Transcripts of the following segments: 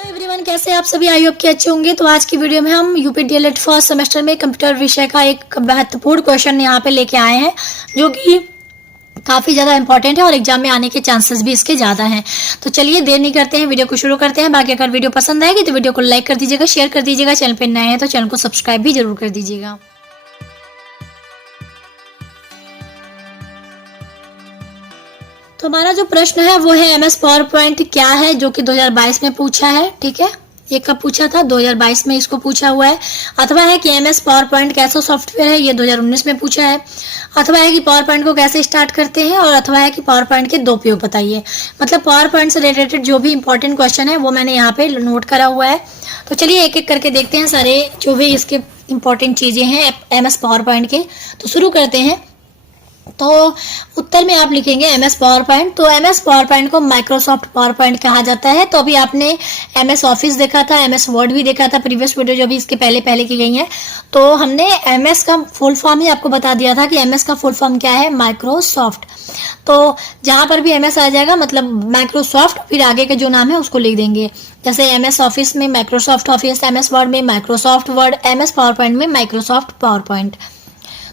Hello everyone, कैसे आप सभी? आई होप कि अच्छे होंगे। तो आज की वीडियो में हम यूपी डीएलएड फर्स्ट सेमेस्टर में कंप्यूटर विषय का एक महत्वपूर्ण क्वेश्चन यहाँ पे लेके आए हैं, जो कि काफ़ी ज़्यादा इंपॉर्टेंट है और एग्जाम में आने के चांसेस भी इसके ज़्यादा हैं। तो चलिए देर नहीं करते हैं, वीडियो को शुरू करते हैं। बाकी अगर वीडियो पसंद आएगी तो वीडियो को लाइक कर दीजिएगा, शेयर कर दीजिएगा। चैनल पर नए हैं तो चैनल को सब्सक्राइब भी जरूर कर दीजिएगा। तो हमारा जो प्रश्न है वो है एमएस पावर पॉइंट क्या है, जो कि 2022 में पूछा है। ठीक है, ये कब पूछा था? 2022 में इसको पूछा हुआ है। अथवा है कि एमएस पावर पॉइंट कैसा सॉफ्टवेयर है, ये 2019 में पूछा है। अथवा है कि पावर पॉइंट को कैसे स्टार्ट करते हैं, और अथवा है कि पावर पॉइंट के दो उपयोग बताइए। मतलब पावर पॉइंट से रिलेटेड जो भी इंपॉर्टेंट क्वेश्चन है वो मैंने यहाँ पे नोट करा हुआ है। तो चलिए एक एक करके देखते हैं सारे जो भी इसके इंपॉर्टेंट चीजें हैं एमएस पावर पॉइंट के। तो शुरू करते हैं। तो उत्तर में आप लिखेंगे एमएस पावर पॉइंट। तो एमएस पावर पॉइंट को माइक्रोसॉफ्ट पावर पॉइंट कहा जाता है। तो अभी आपने एमएस ऑफिस देखा था, एमएस वर्ड भी देखा था, प्रीवियस वीडियो जो भी इसके पहले की गई है। तो हमने एमएस का फुल फॉर्म ही आपको बता दिया था कि एमएस का फुल फॉर्म क्या है, माइक्रोसॉफ्ट। तो जहां पर भी एमएस आ जाएगा मतलब माइक्रोसॉफ्ट, फिर आगे का जो नाम है उसको लिख देंगे। जैसे एमएस ऑफिस में माइक्रोसॉफ्ट ऑफिस, एमएस वर्ड में Microsoft word, MS power point में माइक्रोसॉफ्ट पावर पॉइंट।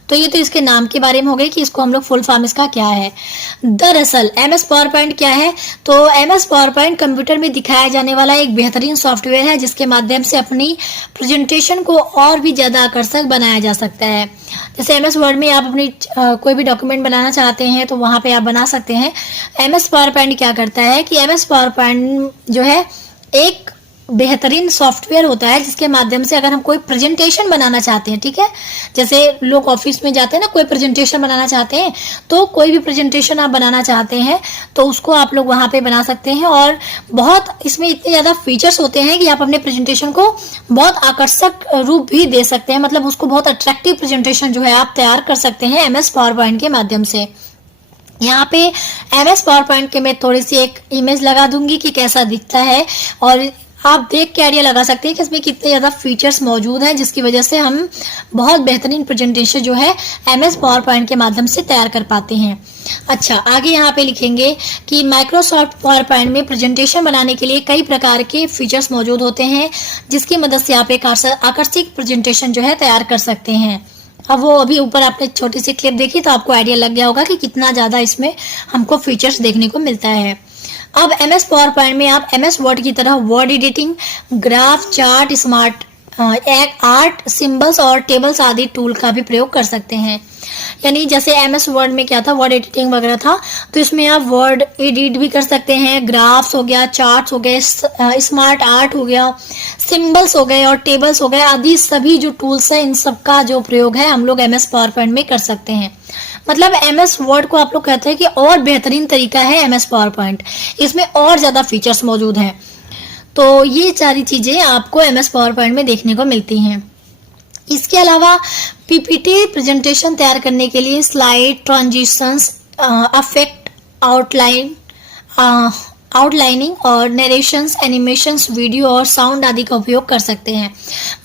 तो ये तो इसके नाम के बारे में हो गई कि इसको हम लोग फुल फॉर्म इसका क्या है। दरअसल एमएस पावर पॉइंट क्या है? तो एमएस पावर पॉइंट कंप्यूटर में दिखाया जाने वाला एक बेहतरीन सॉफ्टवेयर है, जिसके माध्यम से अपनी प्रेजेंटेशन को और भी ज्यादा आकर्षक बनाया जा सकता है। जैसे एमएस वर्ड में आप अपनी कोई भी डॉक्यूमेंट बनाना चाहते हैं तो वहां पे आप बना सकते हैं। एमएस पावर पॉइंट क्या करता है कि एमएस पावर पॉइंट जो है एक बेहतरीन सॉफ्टवेयर होता है, जिसके माध्यम से अगर हम कोई प्रेजेंटेशन बनाना चाहते हैं, ठीक है, जैसे लोग ऑफिस में जाते हैं ना, कोई प्रेजेंटेशन बनाना चाहते हैं, तो कोई भी प्रेजेंटेशन आप बनाना चाहते हैं तो उसको आप लोग वहां पे बना सकते हैं। और बहुत इसमें इतने ज्यादा फीचर्स होते हैं कि आप अपने प्रेजेंटेशन को बहुत आकर्षक रूप भी दे सकते हैं। मतलब उसको बहुत अट्रैक्टिव प्रेजेंटेशन जो है आप तैयार कर सकते हैं एमएस पावर पॉइंट के माध्यम से। यहाँ पे एमएस पावर पॉइंट के मैं थोड़ी सी एक इमेज लगा दूंगी कि कैसा दिखता है, और आप देख के आइडिया लगा सकते हैं कि इसमें कितने ज़्यादा फीचर्स मौजूद हैं, जिसकी वजह से हम बहुत बेहतरीन प्रेजेंटेशन जो है एमएस पावर पॉइंट के माध्यम से तैयार कर पाते हैं। अच्छा, आगे यहाँ पे लिखेंगे कि माइक्रोसॉफ्ट पावर पॉइंट में प्रेजेंटेशन बनाने के लिए कई प्रकार के फीचर्स मौजूद होते हैं, जिसकी मदद से आप एक आकर्षक प्रेजेंटेशन जो है तैयार कर सकते हैं। अब वो अभी ऊपर आपने छोटी सी क्लिप देखी तो आपको आइडिया लग गया होगा कि कितना ज़्यादा इसमें हमको फीचर्स देखने को मिलता है। अब एमएस पावर पॉइंट में आप एमएस वर्ड की तरह word editing, graph, chart, smart art, symbols और टेबल्स आदि टूल का भी प्रयोग कर सकते हैं। यानी जैसे एमएस वर्ड में क्या था, वर्ड एडिटिंग वगैरह था, तो इसमें आप वर्ड एडिट भी कर सकते हैं, ग्राफ्स हो गया, चार्ट्स हो गए, स्मार्ट आर्ट हो गया, सिंबल्स हो गए और टेबल्स हो गए आदि सभी जो टूल्स हैं, इन सब का जो प्रयोग है हम लोग एमएस पावर पॉइंट में कर सकते हैं। मतलब एमएस वर्ड को आप लोग कहते हैं कि और बेहतरीन तरीका है एमएस पावर पॉइंट, इसमें और ज्यादा फीचर्स मौजूद हैं। तो ये सारी चीजें आपको एमएस पावर पॉइंट में देखने को मिलती हैं। इसके अलावा पीपीटी प्रेजेंटेशन तैयार करने के लिए स्लाइड, ट्रांजिशंस, इफेक्ट, आउटलाइनिंग और नरेशंस, एनिमेशंस, वीडियो और साउंड आदि का उपयोग कर सकते हैं।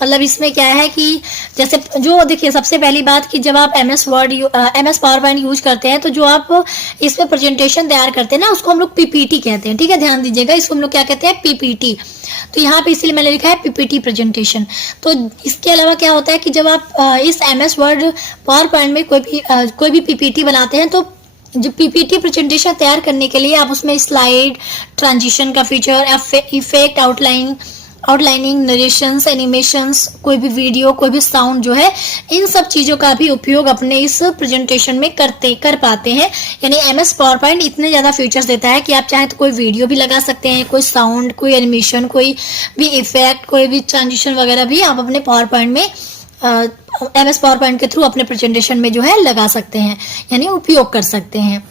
मतलब इसमें क्या है कि जैसे जो देखिए, सबसे पहली बात कि जब आप एमएस पावर पॉइंट यूज करते हैं तो जो आप इसमें प्रेजेंटेशन तैयार करते हैं ना, उसको हम लोग पीपीटी कहते हैं। ठीक है, ध्यान दीजिएगा, इसको हम लोग क्या कहते हैं, पीपीटी। तो यहाँ पे इसलिए मैंने लिखा है पीपीटी प्रेजेंटेशन। तो इसके अलावा क्या होता है कि जब आप इस एमएस वर्ड पावर पॉइंट में कोई भी पीपीटी बनाते हैं, तो जो पीपीटी प्रेजेंटेशन तैयार करने के लिए आप उसमें स्लाइड, ट्रांजिशन का feature, effect, outlining, narrations, animations, कोई भी वीडियो, कोई भी साउंड जो है, इन सब चीजों का भी उपयोग अपने इस प्रेजेंटेशन में कर पाते हैं। यानी एमएस पावर पॉइंट इतने ज्यादा फीचर्स देता है कि आप चाहे तो कोई वीडियो भी लगा सकते हैं, कोई साउंड, कोई एनिमेशन, कोई भी इफेक्ट, कोई भी ट्रांजिशन वगैरह भी आप अपने पावर पॉइंट में एमएस पावर पॉइंट के थ्रू अपने प्रेजेंटेशन में जो है लगा सकते हैं, यानी उपयोग कर सकते हैं।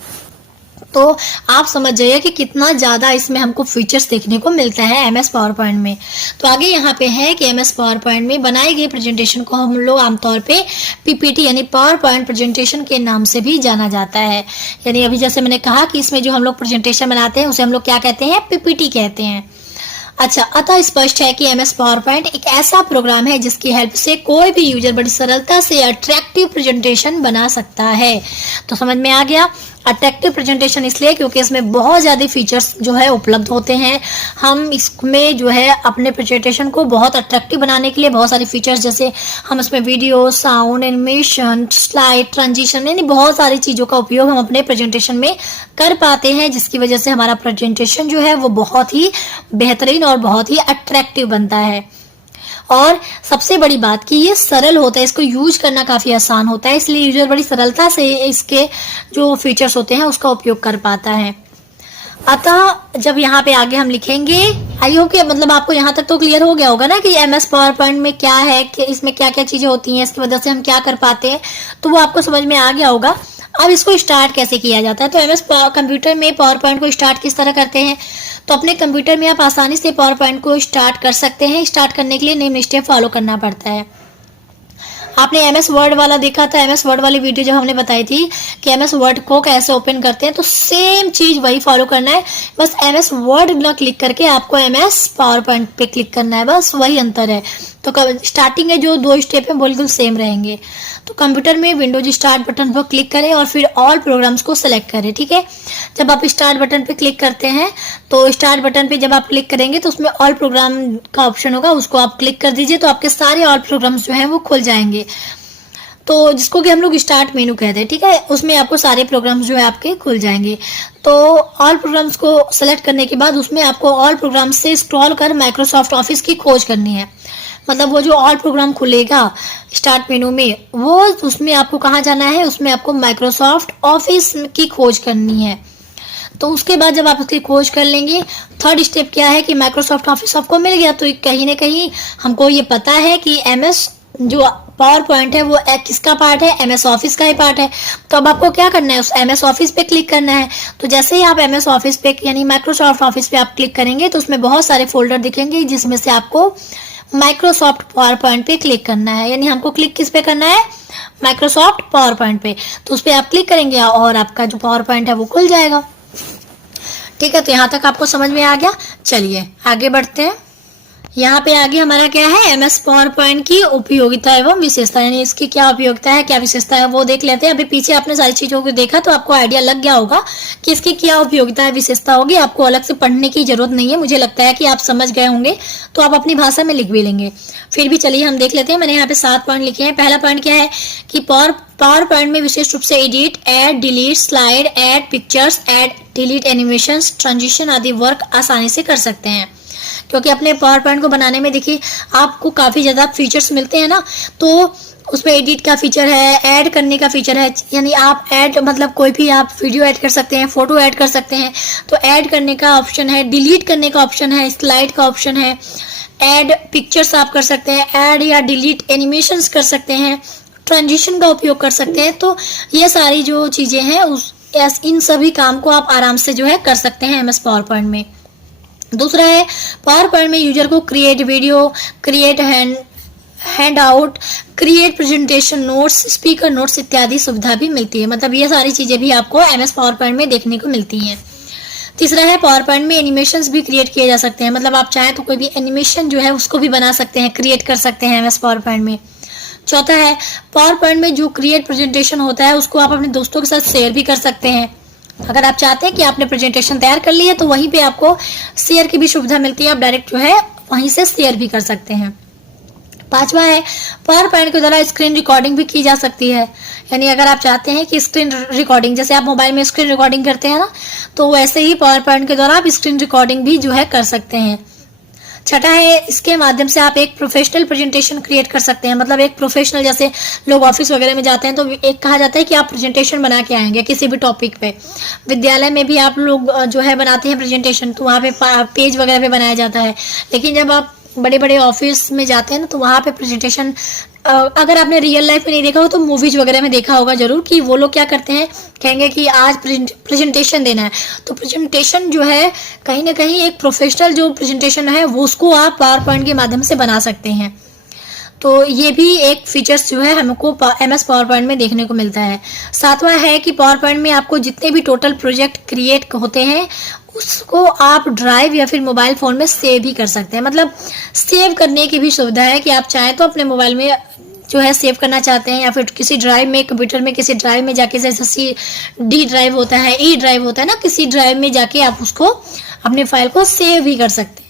तो आप समझ जाइए कि कितना ज्यादा इसमें हमको फीचर्स देखने को मिलता है एमएस पावर पॉइंट में। तो आगे यहाँ पे है कि एमएस पावर पॉइंट में बनाई गई प्रेजेंटेशन को हम लोग आमतौर पे पीपीटी यानी पावर पॉइंट प्रेजेंटेशन के नाम से भी जाना जाता है। यानी अभी जैसे मैंने कहा कि इसमें जो हम लोग प्रेजेंटेशन बनाते हैं उसे हम लोग क्या कहते हैं, पीपीटी कहते हैं। अच्छा, अतः स्पष्ट है कि एमएस पावर पॉइंट एक ऐसा प्रोग्राम है जिसकी हेल्प से कोई भी यूजर बड़ी सरलता से अट्रैक्टिव प्रेजेंटेशन बना सकता है। तो समझ में आ गया। अट्रैक्टिव प्रेजेंटेशन इसलिए क्योंकि इसमें बहुत ज़्यादा फीचर्स जो है उपलब्ध होते हैं। हम इसमें जो है अपने प्रेजेंटेशन को बहुत अट्रैक्टिव बनाने के लिए बहुत सारे फीचर्स, जैसे हम इसमें video, sound, animation, slide, transition, यानी बहुत सारी चीज़ों का उपयोग हम अपने प्रेजेंटेशन में कर पाते हैं, जिसकी वजह से हमारा प्रेजेंटेशन जो है वो बहुत ही बेहतरीन और बहुत ही अट्रैक्टिव बनता है। और सबसे बड़ी बात कि ये सरल होता है, इसको यूज करना काफ़ी आसान होता है, इसलिए यूजर बड़ी सरलता से इसके जो फीचर्स होते हैं उसका उपयोग कर पाता है। अतः जब यहाँ पे आगे हम लिखेंगे, आई होप कि मतलब आपको यहाँ तक तो क्लियर हो गया होगा ना कि MS पावर पॉइंट में क्या है, कि इसमें क्या क्या चीज़ें होती हैं, इसकी वजह से हम क्या कर पाते हैं, तो वो आपको समझ में आ गया होगा। अब इसको स्टार्ट कैसे किया जाता है, तो MS कंप्यूटर में पावर पॉइंट को स्टार्ट किस तरह करते हैं, तो अपने कंप्यूटर में आप आसानी से पावर पॉइंट को स्टार्ट कर सकते हैं। स्टार्ट करने के लिए निम्न स्टेप फॉलो करना पड़ता है। आपने MS वर्ड वाला देखा था, MS वर्ड वाली वीडियो जब हमने बताई थी कि MS वर्ड को कैसे ओपन करते हैं, तो सेम चीज़ वही फॉलो करना है, बस MS वर्ड ना क्लिक करके आपको MS पावर पॉइंट पे क्लिक करना है, बस वही अंतर है। तो स्टार्टिंग के जो 2 स्टेप हैं बिल्कुल सेम रहेंगे। तो कंप्यूटर में विंडोज स्टार्ट बटन पर क्लिक करें और फिर ऑल प्रोग्राम्स को सेलेक्ट करें, ठीक है। जब आप स्टार्ट बटन पे क्लिक करते हैं तो स्टार्ट बटन पे जब आप क्लिक करेंगे तो उसमें ऑल प्रोग्राम का ऑप्शन होगा, उसको आप क्लिक कर दीजिए तो आपके सारे ऑल प्रोग्राम्स जो हैं वो खुल जाएंगे। तो जिसको कि हम लोग स्टार्ट मेनू कहते हैं, ठीक है, उसमें आपको सारे प्रोग्राम्स जो है आपके खुल जाएंगे। तो ऑल प्रोग्राम्स को सेलेक्ट करने के बाद उसमें आपको ऑल प्रोग्राम्स से स्क्रॉल कर माइक्रोसॉफ्ट ऑफिस की खोज करनी है। मतलब वो जो ऑल प्रोग्राम खुलेगा स्टार्ट मेनू में, वो उसमें आपको कहाँ जाना है, उसमें आपको माइक्रोसॉफ्ट ऑफिस की खोज करनी है। तो उसके बाद जब आप उसकी खोज कर लेंगे, थर्ड स्टेप क्या है कि माइक्रोसॉफ्ट ऑफिस आपको मिल गया, तो कहीं ना कहीं हमको ये पता है कि MS जो पावर पॉइंट है वो किसका पार्ट है, MS ऑफिस का ही पार्ट है। तो अब आपको क्या करना है, उस MS ऑफिस पे क्लिक करना है। तो जैसे ही आप MS ऑफिस पे यानी माइक्रोसॉफ्ट ऑफिस पे आप क्लिक करेंगे तो उसमें बहुत सारे फोल्डर दिखेंगे, जिसमें से आपको माइक्रोसॉफ्ट पावर पॉइंट पे क्लिक करना है। यानी हमको क्लिक किस पे करना है, माइक्रोसॉफ्ट पावर पॉइंट पे। तो उस पर आप क्लिक करेंगे और आपका जो पावर पॉइंट है वो खुल जाएगा, ठीक है। तो यहाँ तक आपको समझ में आ गया। चलिए आगे बढ़ते हैं। यहाँ पे आगे हमारा क्या है, MS पावर पॉइंट की उपयोगिता एवं विशेषता, यानी इसकी क्या उपयोगिता है, क्या विशेषता है, वो देख लेते हैं। अभी पीछे आपने सारी चीजों को देखा तो आपको आइडिया लग गया होगा कि इसकी क्या उपयोगिता है, विशेषता होगी। आपको अलग से पढ़ने की जरूरत नहीं है, मुझे लगता है कि आप समझ गए होंगे, तो आप अपनी भाषा में लिख भी लेंगे। फिर भी चलिए हम देख लेते हैं। मैंने यहाँ पे 7 पॉइंट लिखे हैं। पहला पॉइंट क्या है कि पावर पॉइंट में विशेष रूप से edit, add, delete, slide, add pictures, add delete animations, transition आदि वर्क आसानी से कर सकते हैं। क्योंकि अपने पावर पॉइंट को बनाने में देखिए आपको काफ़ी ज़्यादा फीचर्स मिलते हैं ना, तो उसमें एडिट का फीचर है, ऐड करने का फीचर है, यानी आप ऐड मतलब कोई भी आप वीडियो ऐड कर सकते हैं, फोटो ऐड कर सकते हैं, तो ऐड करने का ऑप्शन है, डिलीट करने का ऑप्शन है, स्लाइड का ऑप्शन है, ऐड पिक्चर्स आप कर सकते हैं, ऐड या डिलीट एनिमेशंस कर सकते हैं, ट्रांजिशन का उपयोग कर सकते हैं। तो ये सारी जो चीज़ें हैं इन सभी काम को आप आराम से जो है कर सकते हैं MS पावर पॉइंट में। दूसरा है पावर पॉइंट में यूजर को create video, create hand out, create presentation notes, speaker notes इत्यादि सुविधा भी मिलती है। मतलब ये सारी चीज़ें भी आपको MS पावर पॉइंट में देखने को मिलती हैं। तीसरा है पावर पॉइंट में एनिमेशंस भी क्रिएट किए जा सकते हैं। मतलब आप चाहें तो कोई भी एनिमेशन जो है उसको भी बना सकते हैं, क्रिएट कर सकते हैं MS पावर पॉइंट में। चौथा है पावर पॉइंट में जो क्रिएट प्रेजेंटेशन होता है उसको आप अपने दोस्तों के साथ शेयर भी कर सकते हैं। अगर आप चाहते हैं कि आपने प्रेजेंटेशन तैयार कर ली है तो वहीं पे आपको शेयर की भी सुविधा मिलती है, आप डायरेक्ट जो है वहीं से शेयर भी कर सकते हैं। पांचवा है पावर पॉइंट के द्वारा स्क्रीन रिकॉर्डिंग भी की जा सकती है। यानी अगर आप चाहते हैं कि स्क्रीन रिकॉर्डिंग, जैसे आप मोबाइल में स्क्रीन रिकॉर्डिंग करते हैं ना, तो वैसे ही पावर पॉइंट के द्वारा आप स्क्रीन रिकॉर्डिंग भी जो है कर सकते हैं। छठा है इसके माध्यम से आप एक प्रोफेशनल प्रेजेंटेशन क्रिएट कर सकते हैं। मतलब एक प्रोफेशनल, जैसे लोग ऑफिस वगैरह में जाते हैं तो एक कहा जाता है कि आप प्रेजेंटेशन बना के आएंगे किसी भी टॉपिक पे। विद्यालय में भी आप लोग जो है बनाते हैं प्रेजेंटेशन, तो वहाँ पे पेज वगैरह पे बनाया जाता है। लेकिन जब आप बड़े बड़े ऑफिस में जाते हैं ना, तो वहाँ पे प्रेजेंटेशन अगर आपने रियल लाइफ में नहीं देखा हो तो मूवीज वगैरह में देखा होगा जरूर, कि वो लोग क्या करते हैं, कहेंगे कि आज प्रेजेंटेशन देना है। तो प्रेजेंटेशन जो है कहीं ना कहीं एक प्रोफेशनल जो प्रेजेंटेशन है वो उसको आप पावर पॉइंट के माध्यम से बना सकते हैं। तो ये भी एक फीचर्स जो है हमको MS पावर पॉइंट में देखने को मिलता है। सातवां है कि पावर पॉइंट में आपको जितने भी टोटल प्रोजेक्ट क्रिएट होते हैं उसको आप ड्राइव या फिर मोबाइल फ़ोन में सेव भी कर सकते हैं। मतलब सेव करने की भी सुविधा है कि आप चाहें तो अपने मोबाइल में जो है सेव करना चाहते हैं, या फिर किसी ड्राइव में, कंप्यूटर में किसी ड्राइव में जाके, जैसे CD ड्राइव होता है, E ड्राइव होता है ना, किसी ड्राइव में जाके आप उसको अपने फाइल को सेव भी कर सकते हैं।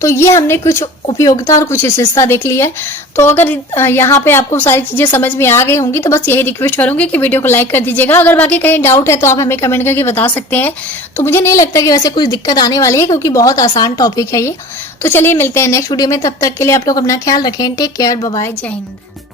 तो ये हमने कुछ उपयोगिता और कुछ विशेषता देख ली है। तो अगर यहाँ पे आपको सारी चीज़ें समझ में आ गई होंगी तो बस यही रिक्वेस्ट करूँगी कि वीडियो को लाइक कर दीजिएगा। अगर बाकी कहीं डाउट है तो आप हमें कमेंट करके बता सकते हैं। तो मुझे नहीं लगता कि वैसे कुछ दिक्कत आने वाली है, क्योंकि बहुत आसान टॉपिक है ये। तो चलिए मिलते हैं नेक्स्ट वीडियो में, तब तक के लिए आप लोग अपना ख्याल रखें। टेक केयर, बाय बाय, जय हिंद।